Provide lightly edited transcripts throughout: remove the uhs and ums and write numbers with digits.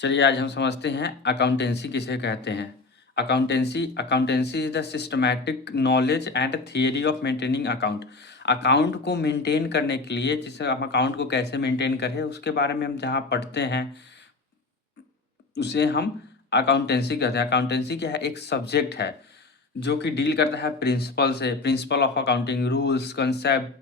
चलिए आज हम समझते हैं अकाउंटेंसी किसे कहते हैं। Accountancy is the systematic knowledge and theory of maintaining account. Account को मेंटेन करने के लिए, जिससे हम अकाउंट को कैसे मेंटेन करें उसके बारे में हम जहाँ पढ़ते हैं उसे हम अकाउंटेंसी कहते हैं। अकाउंटेंसी क्या है? एक सब्जेक्ट है जो कि डील करता है प्रिंसिपल से, principle of accounting, rules, concept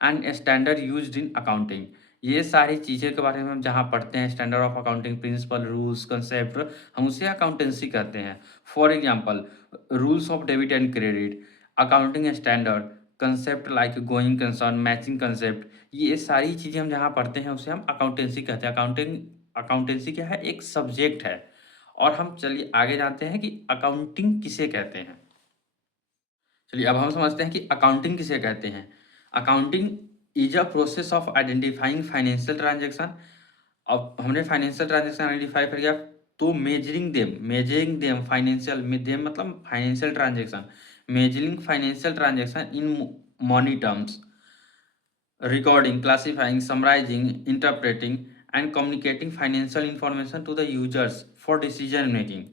and standard used in accounting. ये सारी चीज़ें के बारे में हम जहाँ पढ़ते हैं, standard of accounting, principle, rules, concept, हम उसे अकाउंटेंसी कहते हैं। For example, rules of debit and credit, accounting standard, concept like going concern, matching concept, ये सारी चीज़ें हम जहाँ पढ़ते हैं उसे हम अकाउंटेंसी कहते हैं। अकाउंटेंसी क्या है? एक सब्जेक्ट है। और हम चलिए आगे जानते हैं कि अकाउंटिंग किसे कहते हैं। चलिए अब हम समझते हैं कि अकाउंटिंग किसे कहते हैं। Accounting is a process of identifying financial transaction. अब हमने फाइनेंशियल ट्रांजैक्शन आइडेंटिफाई कर लिया, तो मेजरिंग देम फाइनेंशियल में, देम मतलब financial transaction, measuring financial transaction in money terms, recording, classifying, summarizing, interpreting, and communicating financial information to the users for decision making।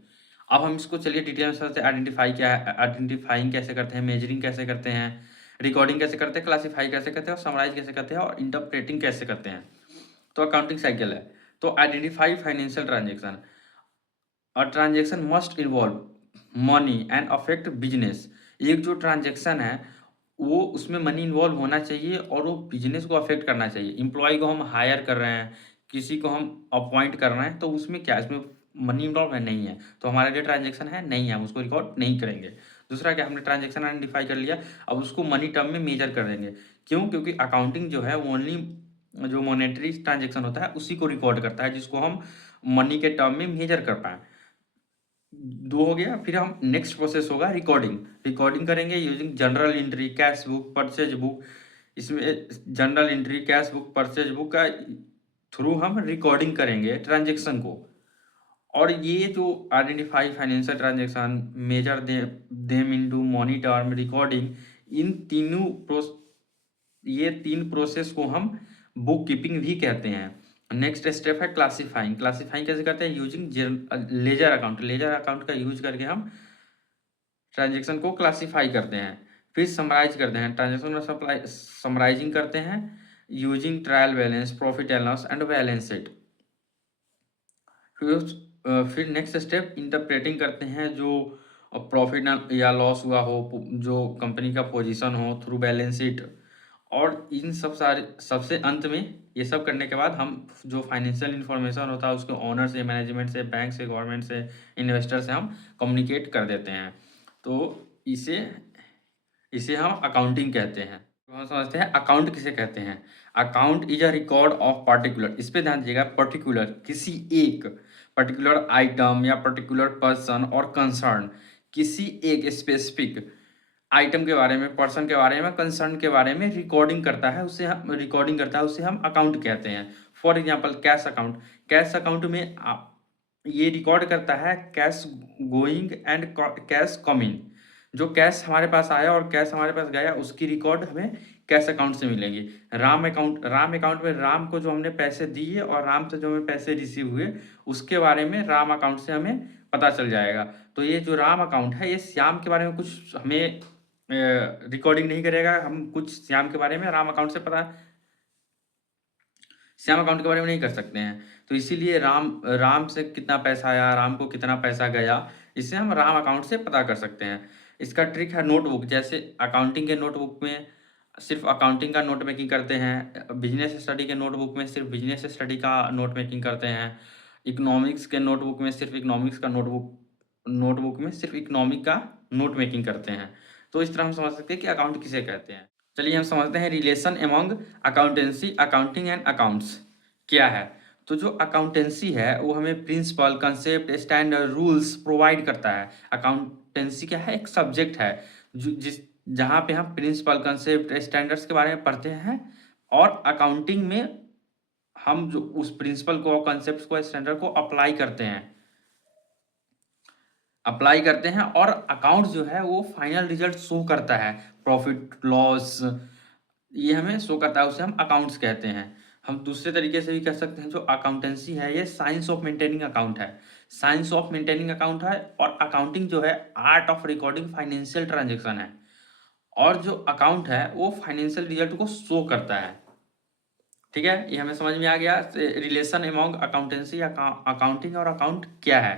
अब हम इसको चलिए डिटेल में समझते हैं। आइडेंटिफाई क्या है, आइडेंटिफाइंग कैसे करते हैं, मेजरिंग कैसे करते हैं, रिकॉर्डिंग कैसे करते हैं, क्लासीफाई कैसे करते हैं, और समराइज कैसे करते हैं, और इंटरप्रेटिंग कैसे करते हैं। तो अकाउंटिंग साइकिल है। तो identify financial transaction. A transaction must involve money and affect business. एक जो ट्रांजेक्शन है वो उसमें मनी इन्वॉल्व होना चाहिए और वो बिजनेस को अफेक्ट करना चाहिए। एम्प्लॉय को हम हायर कर रहे हैं, किसी को हम अपॉइंट कर रहे हैं, तो उसमें क्या, इसमें मनी इन्वॉल्व है? नहीं है, तो हमारा जो ट्रांजेक्शन है नहीं है, हम उसको रिकॉर्ड नहीं करेंगे। दूसरा क्या, हमने ट्रांजेक्शन आइडेंटिफाई कर लिया, अब उसको मनी टर्म में मेजर कर देंगे। क्यों? क्योंकि अकाउंटिंग जो है वो ओनली जो मॉनेटरी ट्रांजेक्शन होता है उसी को रिकॉर्ड करता है, जिसको हम मनी के टर्म में मेजर कर पाए। 2 हो गया। फिर हम नेक्स्ट प्रोसेस होगा रिकॉर्डिंग। रिकॉर्डिंग करेंगे using journal entry, cash book, purchase book. इसमें journal entry, cash book, purchase book का थ्रू हम रिकॉर्डिंग करेंगे ट्रांजेक्शन को। और ये जो identify financial transaction, measure them into money term, recording, इन तीनों ये 3 प्रोसेस को हम बुक कीपिंग भी कहते हैं। नेक्स्ट स्टेप है क्लासीफाइंग। क्लासीफाइंग कैसे करते हैं? Using ledger account. Ledger account का यूज करके हम ट्रांजेक्शन को क्लासीफाई करते हैं। फिर समराइज करते हैं, ट्रांजेक्शन में सप्लाई समराइजिंग करते हैं using trial balance, profit and loss and balance sheet. फिर नेक्स्ट स्टेप इंटरप्रेटिंग करते हैं, जो प्रॉफिट या लॉस हुआ हो, जो कंपनी का पोजीशन हो, थ्रू बैलेंस शीट। और इन सब सारे सबसे अंत में ये सब करने के बाद हम जो फाइनेंशियल इन्फॉर्मेशन होता है उसको ओनर से, मैनेजमेंट से, बैंक से, गवर्नमेंट से, इन्वेस्टर से हम कम्युनिकेट कर देते हैं। तो इसे इसे हम अकाउंटिंग कहते हैं। तो हम समझते हैं अकाउंट किसे कहते हैं। Account is a record of particular, इस पे ध्यान दीजिएगा, पर्टिकुलर किसी एक पर्टिकुलर आइटम या पर्टिकुलर पर्सन और कंसर्न, किसी एक स्पेसिफिक आइटम के बारे में, पर्सन के बारे में, कंसर्न के बारे में रिकॉर्डिंग करता है, उसे हम अकाउंट कहते हैं। For example cash account. Cash account में ये रिकॉर्ड करता है cash going and cash coming. जो कैश हमारे पास आया और कैश हमारे पास गया उसकी रिकॉर्ड हमें कैश अकाउंट से मिलेगी। राम अकाउंट में राम को जो हमने पैसे दिए और राम से जो हमें पैसे रिसीव हुए उसके बारे में राम अकाउंट से हमें पता चल जाएगा। तो ये जो राम अकाउंट है ये श्याम के बारे में कुछ हमें रिकॉर्डिंग नहीं करेगा। हम कुछ श्याम के बारे में राम अकाउंट से पता, श्याम अकाउंट के बारे में नहीं कर सकते हैं। तो इसीलिए राम राम से कितना पैसा आया, राम को कितना पैसा गया, इसे हम राम अकाउंट से पता कर सकते हैं। इसका ट्रिक है नोटबुक। जैसे अकाउंटिंग के नोटबुक में सिर्फ अकाउंटिंग का नोट मेकिंग करते हैं, बिजनेस स्टडी के नोटबुक में सिर्फ बिजनेस स्टडी का नोट मेकिंग करते हैं, इकोनॉमिक्स के नोटबुक में सिर्फ इकोनॉमिक्स का नोटबुक में सिर्फ इकोनॉमिक का नोट मेकिंग करते हैं। तो इस तरह हम समझ सकते हैं कि अकाउंट किसे कहते हैं। चलिए हम समझते हैं relation among accountancy, accounting and accounts क्या है। तो जो अकाउंटेंसी है वो हमें principle, concept, standard, rules provide करता है। अकाउंटेंसी क्या है? एक सब्जेक्ट है जहाँ पे हम प्रिंसिपल, कंसेप्ट, स्टैंडर्ड्स के बारे में पढ़ते हैं। और अकाउंटिंग में हम जो उस प्रिंसिपल को, कंसेप्ट को, स्टैंडर्ड को अप्लाई करते हैं और अकाउंट जो है वो फाइनल रिजल्ट शो करता है, प्रॉफिट लॉस, ये हमें शो करता है, उसे हम अकाउंट्स कहते हैं। हम दूसरे तरीके से भी कह सकते हैं, जो अकाउंटेंसी है ये साइंस ऑफ मेंटेनिंग अकाउंट है। साइंस ऑफ मेंटेनिंग अकाउंट है, और अकाउंटिंग जो है art of recording financial transaction है। और जो अकाउंट है वो फाइनेंशियल रिजल्ट को शो करता है। ठीक है, ये हमें समझ में आ गया रिलेशन अमॉन्ग अकाउंटेंसी, अकाउंटिंग और अकाउंट क्या है।